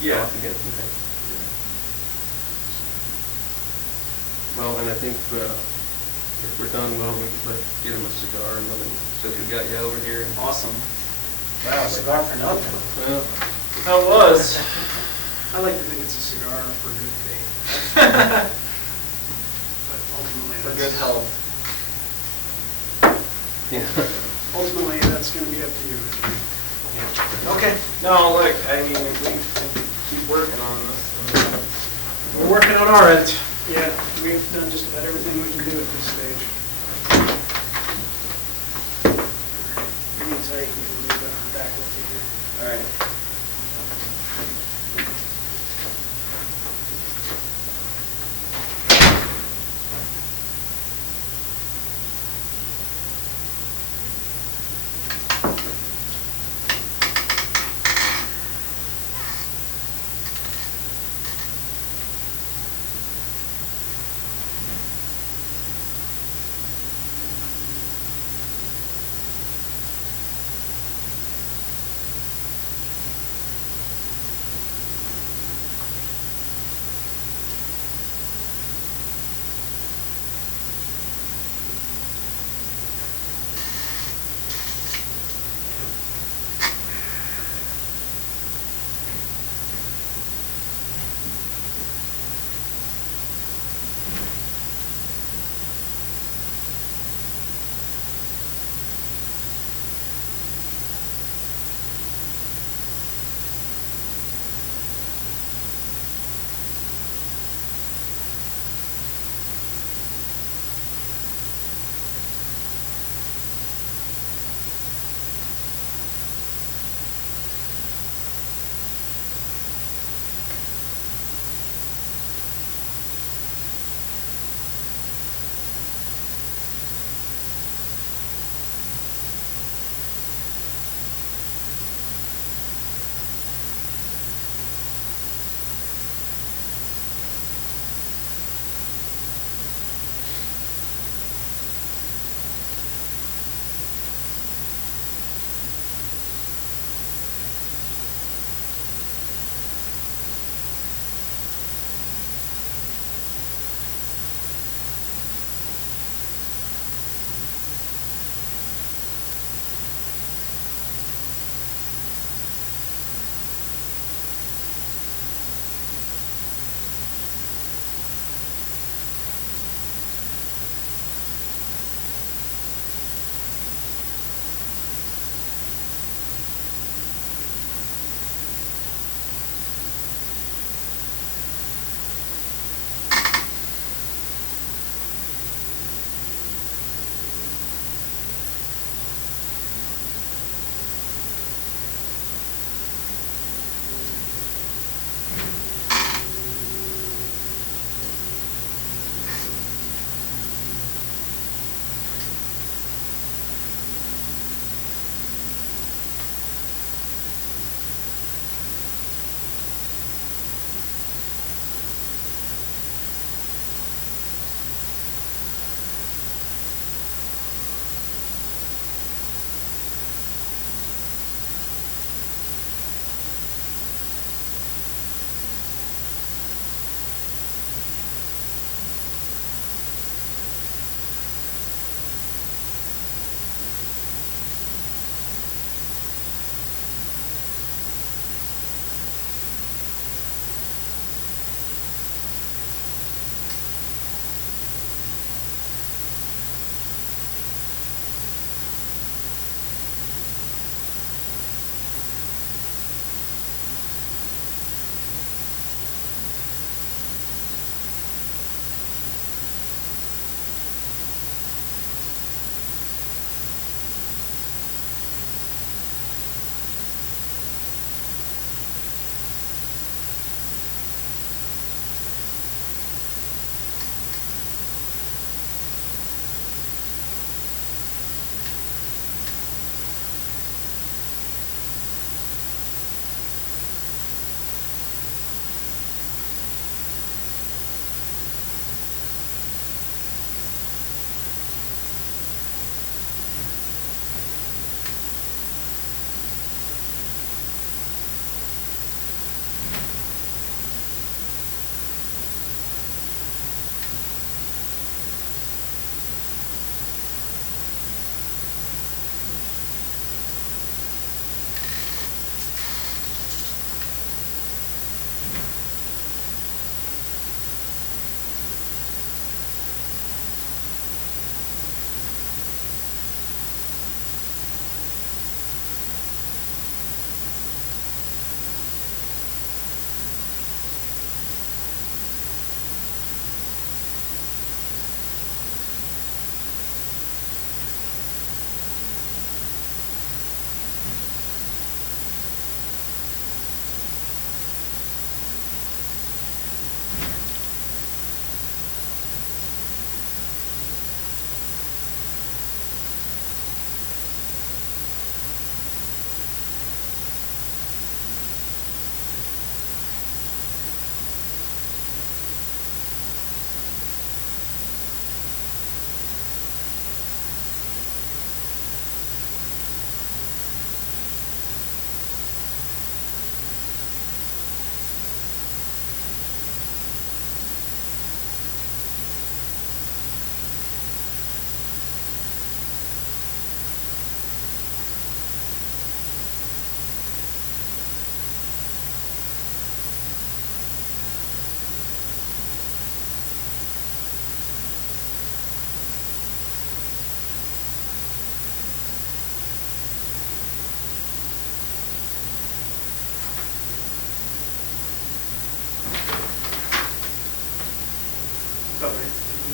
Yeah. talk again. Okay. Well, and I think if we're done, well, we could like get him a cigar and let him, since we got you over here. Awesome. Wow, a cigar for nothing. Well, How it was? I like to think it's a cigar for good faith. But ultimately, For good health. yeah. Ultimately, that's gonna be up to you. Okay, No, look, I mean, if we keep working on this. we're working on our end. Yeah, we've done just about everything we can do at this stage. Hang tight, we can move it back with you here. All right.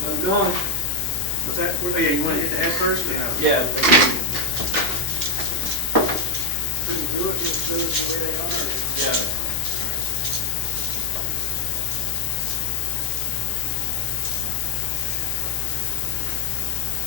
Moved on. What's that? Oh, yeah, you want to hit the head first? Yeah. Couldn't do it, just do it the way they are. Yeah.